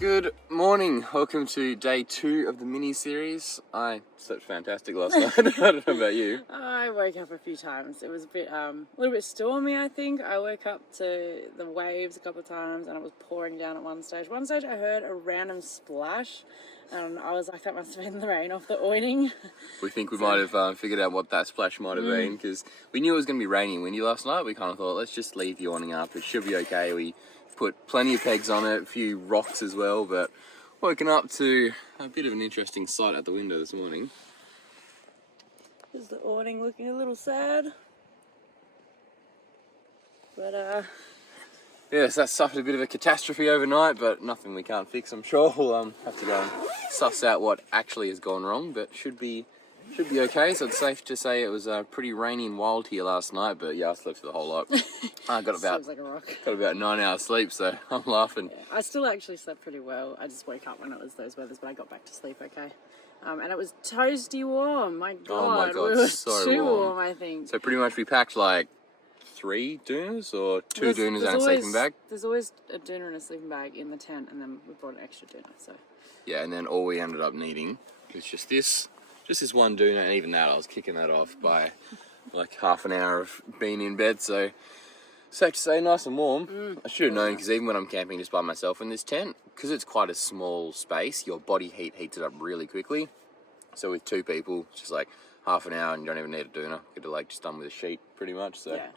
Good morning. Welcome to day 2 of the mini-series. I slept fantastic last night. I don't know about you. I woke up a few times. It was a little bit stormy, I think. I woke up to the waves a couple of times and it was pouring down at one stage. One stage I heard a random splash and I was like, that must have been the rain off the awning. We think we might have figured out what that splash might have been, because we knew it was going to be rainy and windy last night. We kind of thought, let's just leave the awning up. It should be okay. We put plenty of pegs on it, a few rocks as well, but woken up to a bit of an interesting sight at the window this morning. Is the awning looking a little sad? But yes, that suffered a bit of a catastrophe overnight, but nothing we can't fix. I'm sure we'll have to go and suss out what actually has gone wrong, but should be okay. So it's safe to say it was pretty rainy and wild here last night, but yeah, I slept through the whole lot. I got about like a rock. got about 9 hours sleep, so I'm laughing. Yeah, I still actually slept pretty well. I just woke up when it was those weathers, but I got back to sleep okay. And it was toasty warm. My God, Oh my God, we were so too warm. warm, I think. So pretty much we packed like 3 doonas or 2 doonas and a sleeping bag. There's always a doona and a sleeping bag in the tent, and then we brought an extra doona. So yeah, and then all we ended up needing was just this one doona, and even that I was kicking that off by like half an hour of being in bed. So safe to say, nice and warm. I should have known, because even when I'm camping just by myself in this tent, because it's quite a small space, your body heat heats it up really quickly. So with 2 people, it's just like half an hour and you don't even need a doona. Get to like just done with a sheet pretty much. So yeah.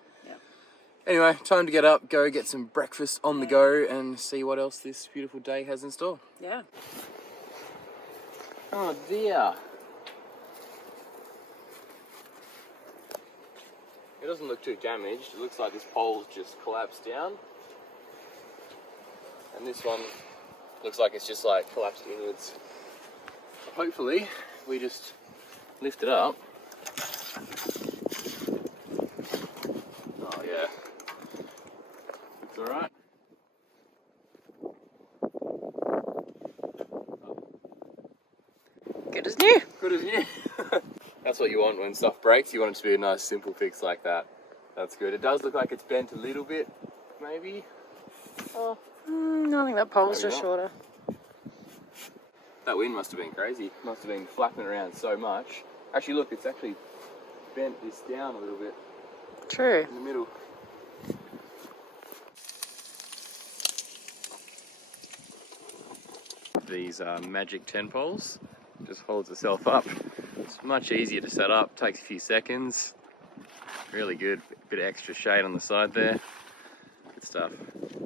anyway, time to get up, go get some breakfast on the go, and see what else this beautiful day has in store. Yeah. Oh dear. It doesn't look too damaged. It looks like this pole's just collapsed down. And this one looks like it's just like collapsed inwards. Hopefully, we just lift it up. Oh yeah. It's alright. Good as new. Good as new. That's what you want when stuff breaks. You want it to be a nice simple fix like that. That's good. It does look like it's bent a little bit, maybe. Oh, I think that pole's maybe just not. shorter. That wind must have been crazy. Must have been flapping around so much. Actually, look, it's actually bent this down a little bit True. in the middle. These magic 10 poles. Just holds itself up. It's much easier to set up, takes a few seconds. Really good, bit of extra shade on the side there. Good stuff.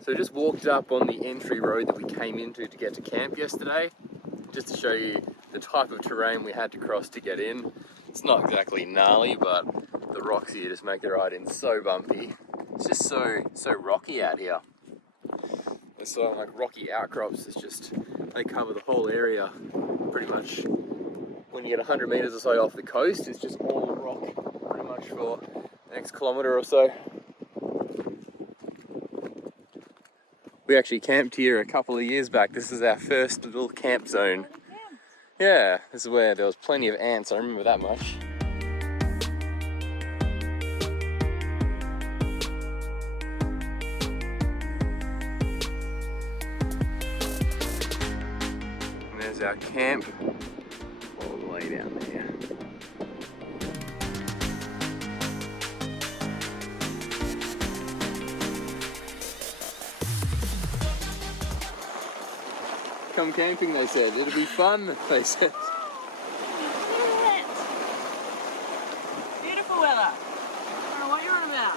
So just walked up on the entry road that we came into to get to camp yesterday, just to show you the type of terrain we had to cross to get in. It's not exactly gnarly, but the rocks here just make the ride in so bumpy. It's just so rocky out here. There's sort of like rocky outcrops. It's just, they cover the whole area pretty much. When you get 100 meters or so off the coast, it's just all rock pretty much for the next kilometer or so. We actually camped here a couple of years back. This is our first little camp zone. Yeah, this is where there was plenty of ants, I remember that much. And there's our camp all the way down there. Come camping, they said. It'll be fun, they said. Beautiful weather. I don't know what you're on about.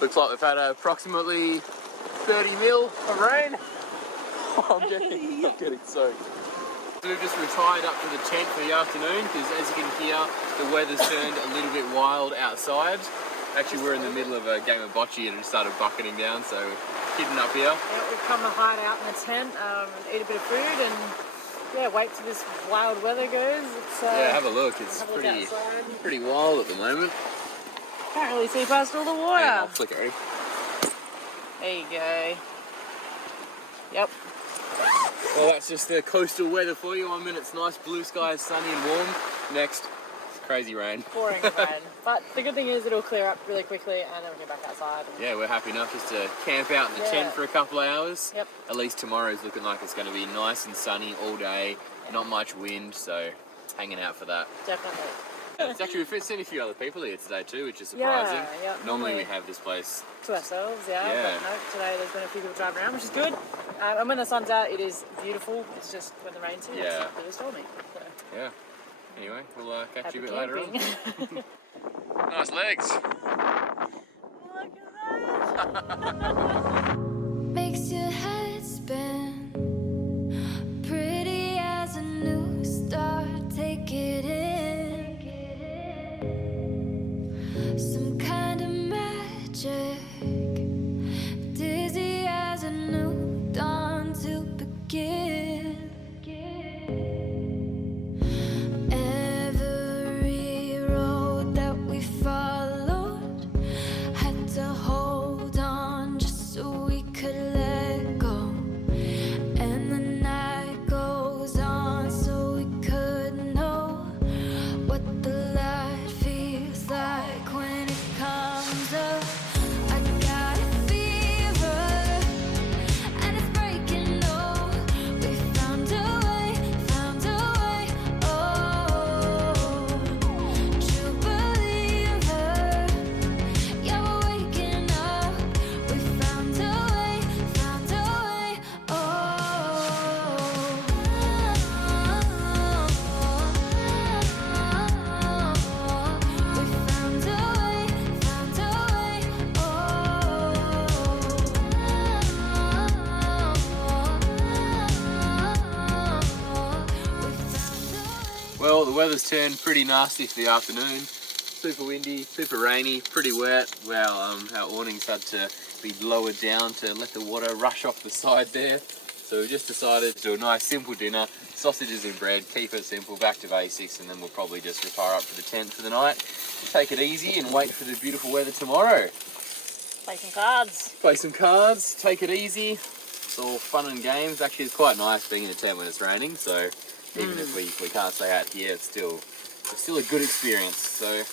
Looks like we've had approximately 30 mil of rain. I'm getting soaked. So we've just retired up to the tent for the afternoon, because as you can hear, the weather's turned a little bit wild outside. Actually, we're in the middle of a game of bocce and it started bucketing down, so we're hidden up here. Yeah, we've come to hide out in the tent, eat a bit of food, and yeah, wait till this wild weather goes. It's, yeah, have a look. It's pretty wild at the moment. Can't really see past all the water. I'll flick it ready. There you go. Yep. Well, that's just the coastal weather for you. 1 minute it's nice, blue skies, sunny and warm. Next, it's crazy rain. Pouring rain. But the good thing is it'll clear up really quickly and then we'll get back outside. And Yeah, we're happy enough just to camp out in the tent for a couple of hours. Yep. At least tomorrow's looking like it's going to be nice and sunny all day, not much wind, so hanging out for that. Definitely. It's actually, we've seen a few other people here today too, which is surprising. Yeah. Normally we have this place. To ourselves, yeah. Yeah. But no, today there's been a few people driving around, which is good. And when the sun's out, it is beautiful. It's just when the rain's here, it's a bit stormy. So. Yeah. Anyway, we'll catch Happy you a bit later on. camping. Nice legs. Look at that. Makes your head spin. Pretty as a new star. Take it in. Some kind of magic. Dizzy as a new dawn to begin. Every road that we followed had to hold on just so we could let go. And the night goes on so we could know what the light feels like when it comes up. I got a fever and it's breaking. Oh, we found a way, oh, true believer. Yeah, we're waking up. We found a way, oh. We found a way, Well, the weather's turned pretty nasty for the afternoon. Super windy, super rainy, pretty wet. Well, our awnings had to be lowered down to let the water rush off the side there. So we just decided to do a nice simple dinner, sausages and bread, keep it simple, back to basics, and then we'll probably just retire up to the tent for the night. Take it easy and wait for the beautiful weather tomorrow. Play some cards. Play some cards, take it easy. It's all fun and games. Actually, it's quite nice being in a tent when it's raining, so even if we can't stay out here, it's still a good experience. So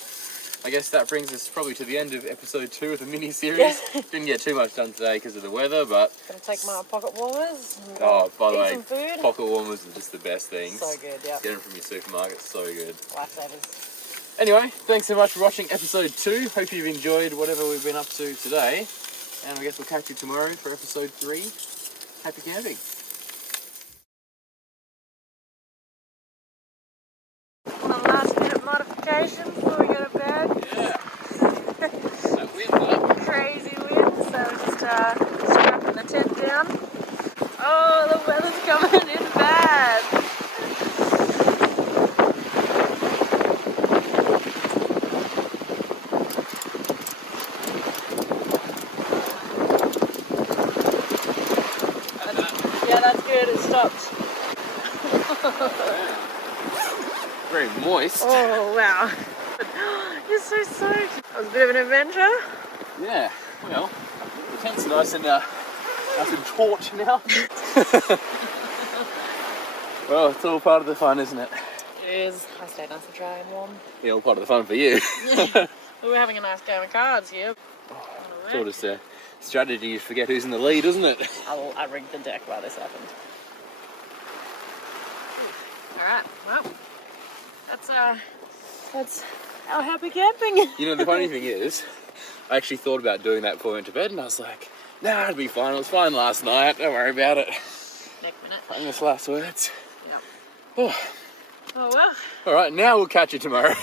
I guess that brings us probably to the end of episode 2 of the mini-series. Yeah. Didn't get too much done today because of the weather, but... Gonna take my pocket warmers. And Oh, by the eat way, some food. pocket warmers are just the best things. So good, yeah. Get them from your supermarket, so good. Lifesavers. Anyway, thanks so much for watching episode 2. Hope you've enjoyed whatever we've been up to today. And I guess we'll catch you tomorrow for episode 3. Happy camping. One last minute modification before we go to bed. Yeah. That wind up. Crazy wind, so we're just strapping the tent down. Oh, the weather's coming in bad. Yeah, that's good, it stopped. Very moist. Oh, wow. You're so soaked. That was a bit of an adventure. Yeah, well, the tent's nice and taut now. Well, it's all part of the fun, isn't it? It is. I stayed nice and dry and warm. Yeah, all part of the fun for you. We were having a nice game of cards here. It's all just a strategy to forget who's in the lead, isn't it? I rigged the deck while this happened. Alright, well, that's our happy camping. You know, the funny thing is, I actually thought about doing that before I went to bed, and I was like, nah, it'll be fine. It was fine last night. Don't worry about it. Next minute. Famous last words. Yep. Oh. Oh well. All right, now we'll catch you tomorrow.